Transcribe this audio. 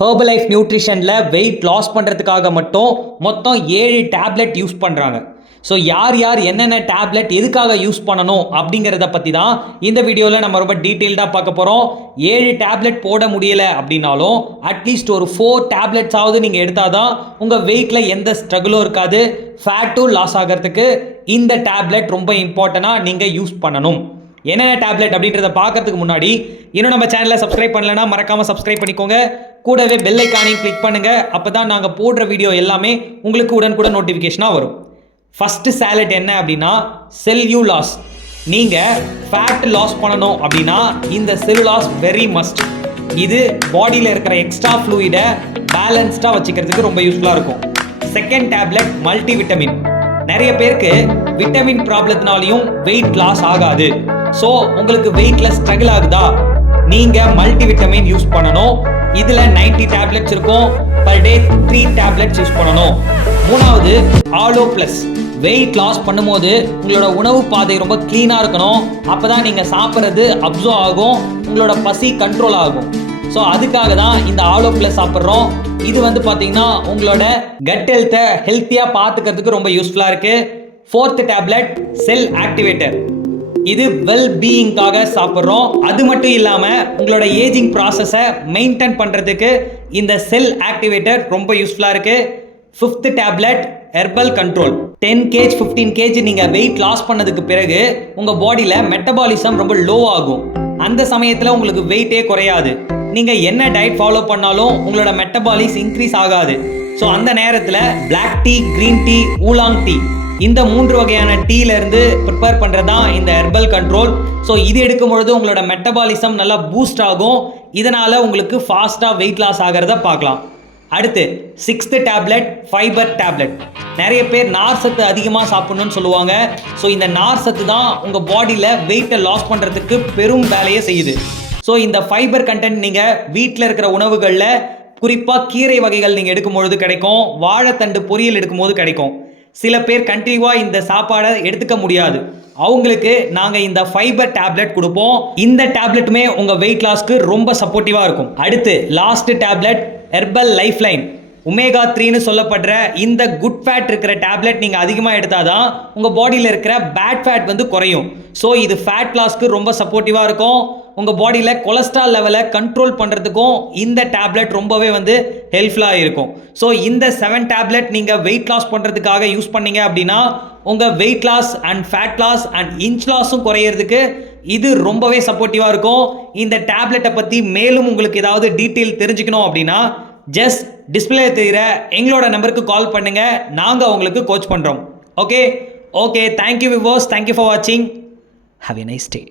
Herbalife நியூட்ரிஷனில் weight loss பண்ணுறதுக்காக மட்டும் மொத்தம் 7 டேப்லெட் யூஸ் பண்ணுறாங்க. ஸோ யார் யார் என்னென்ன டேப்லெட் எதுக்காக யூஸ் பண்ணணும் அப்படிங்கிறத பற்றி தான் இந்த வீடியோவில் நம்ம ரொம்ப டீட்டெயில்டாக பார்க்க போகிறோம். 7 டேப்லெட் போட முடியலை அப்படின்னாலும் அட்லீஸ்ட் ஒரு 4 டேப்லெட்ஸாவது நீங்கள் எடுத்தால் தான் உங்கள் வெயிட்டில் எந்த ஸ்ட்ரகிளும் இருக்காது. ஃபேட்டும் லாஸ் ஆகிறதுக்கு இந்த டேப்லெட் ரொம்ப இம்பார்ட்டண்ட்டாக நீங்கள் யூஸ் பண்ணணும். என்னென்ன டேப்லெட் அப்படின்றத பார்க்கறதுக்கு முன்னாடி இன்னும் நம்ம சேனலை சப்ஸ்கிரைப் பண்ணலைன்னா மறக்காமல் சப்ஸ்கிரைப் பண்ணிக்கோங்க. கூடவே பெல் ஐக்கானையும் கிளிக் பண்ணுங்கள். அப்போ தான் நாங்கள் போடுற வீடியோ எல்லாமே உங்களுக்கு உடனுக்குடன் நோட்டிஃபிகேஷனாக வரும். ஃபஸ்ட்டு சேலட் என்ன அப்படின்னா செல்யூலாஸ். நீங்கள் ஃபேட் லாஸ் பண்ணணும் அப்படின்னா இந்த செல்லுலாஸ் வெரி மஸ்ட். இது பாடியில் இருக்கிற எக்ஸ்ட்ரா ஃப்ளூயிடை பேலன்ஸ்டாக வச்சுக்கிறதுக்கு ரொம்ப யூஸ்ஃபுல்லாக இருக்கும். Second tablet multi vitamin. நிறைய பேருக்கு விட்டமின் ப்ராப்ளத்தினாலையும் வெயிட் லாஸ் ஆகாது. ஸோ உங்களுக்கு வெயிட்டில் ஸ்ட்ரகிள் ஆகுதா, நீங்கள் மல்டி விட்டமின் யூஸ் பண்ணணும். இதில் 90 டேப்லெட்ஸ் இருக்கும். பர் டே 3 டேப்லெட்ஸ் யூஸ் பண்ணணும். மூணாவது ஆலோ ப்ளஸ். வெயிட் லாஸ் பண்ணும்போது உங்களோட உணவு பாதை ரொம்ப க்ளீனாக இருக்கணும். அப்போ தான் நீங்கள் சாப்பிட்றது அப்சர்வ் ஆகும், உங்களோட பசி கண்ட்ரோல் ஆகும். ஸோ அதுக்காக தான் இந்த ஆலோ ப்ளஸ் சாப்பிட்றோம். இது வந்து பார்த்தீங்கன்னா உங்களோட கட் ஹெல்த்தை ஹெல்த்தியாக பார்த்துக்கிறதுக்கு ரொம்ப யூஸ்ஃபுல்லாக இருக்குது. Fourth tablet cell activator. இது வெல் பீயிங்காக சாப்பிட்றோம். அது மட்டும் இல்லாமல் உங்களோட ஏஜிங் ப்ராசஸை மெயின்டைன் பண்ணுறதுக்கு இந்த செல் ஆக்டிவேட்டர் ரொம்ப யூஸ்ஃபுல்லாக இருக்குது. Fifth tablet herbal control. 10 kg 15 kg நீங்கள் வெயிட் லாஸ் பண்ணதுக்கு பிறகு உங்கள் பாடியில் மெட்டபாலிசம் ரொம்ப லோ ஆகும். அந்த சமயத்தில் உங்களுக்கு வெயிட்டே குறையாது. நீங்கள் என்ன டயட் ஃபாலோ பண்ணாலும் உங்களோட மெட்டபாலிஸ் இன்க்ரீஸ் ஆகாது. ஸோ அந்த நேரத்தில் black tea, green tea, oolong tea, இந்த 3 வகையான டீலேருந்து ப்ரிப்பேர் பண்ணுறது தான் இந்த ஹெர்பல் கண்ட்ரோல். ஸோ இது எடுக்கும் பொழுது உங்களோட மெட்டபாலிசம் நல்லா பூஸ்ட் ஆகும். இதனால் உங்களுக்கு ஃபாஸ்ட்டாக வெயிட் லாஸ் ஆகிறத பார்க்கலாம். அடுத்து 6th டேப்லெட் ஃபைபர் டேப்லெட். நிறைய பேர் நார் சத்து அதிகமாக சாப்பிடணும்னு சொல்லுவாங்க. ஸோ இந்த நார் சத்து தான் உங்கள் பாடியில் வெயிட்டை லாஸ் பண்ணுறதுக்கு பெரும் வேலையை செய்யுது. ஸோ இந்த ஃபைபர் கண்டென்ட் நீங்கள் வீட்டில் இருக்கிற உணவுகளில் குறிப்பாக கீரை வகைகள் நீங்கள் எடுக்கும் பொழுது கிடைக்கும். வாழைத்தண்டு பொரியல் எடுக்கும்போது கிடைக்கும். சில பேர் கண்டினியூவாக இந்த சாப்பாடை எடுத்துக்க முடியாது. அவங்களுக்கு நாங்கள் இந்த ஃபைபர் டேப்லெட் கொடுப்போம். இந்த டேப்லெட்டுமே உங்கள் வெயிட் லாஸ்க்கு ரொம்ப சப்போர்ட்டிவாக இருக்கும். அடுத்து last tablet herbal life line. Omega 3ன்னு சொல்லப்படுற இந்த குட் ஃபேட் இருக்கிற டேப்லெட் நீங்கள் அதிகமாக எடுத்தால் தான் உங்கள் பாடியில் இருக்கிற பேட் ஃபேட் வந்து குறையும். ஸோ இது ஃபேட் லாஸ்க்கு ரொம்ப சப்போர்ட்டிவாக இருக்கும். உங்கள் பாடியில் கொலஸ்ட்ரால் லெவலை கண்ட்ரோல் பண்ணுறதுக்கும் இந்த டேப்லெட் ரொம்பவே வந்து ஹெல்ப்ஃபுல்லாக இருக்கும். ஸோ இந்த 7 டேப்லெட் நீங்கள் வெயிட் லாஸ் பண்ணுறதுக்காக யூஸ் பண்ணீங்க அப்படின்னா உங்கள் weight loss and fat loss and inch லாஸும் குறையிறதுக்கு இது ரொம்பவே சப்போர்ட்டிவாக இருக்கும். இந்த டேப்லெட்டை பற்றி மேலும் உங்களுக்கு ஏதாவது டீட்டெயில் தெரிஞ்சுக்கணும் அப்படின்னா ஜஸ்ட் டிஸ்பிளே தெரிகிற எங்களோட நம்பருக்கு கால் பண்ணுங்கள். நாங்கள் உங்களுக்கு கோச் பண்ணுறோம். Okay thank you viewers. Thank you for வாட்சிங். Have a nice day.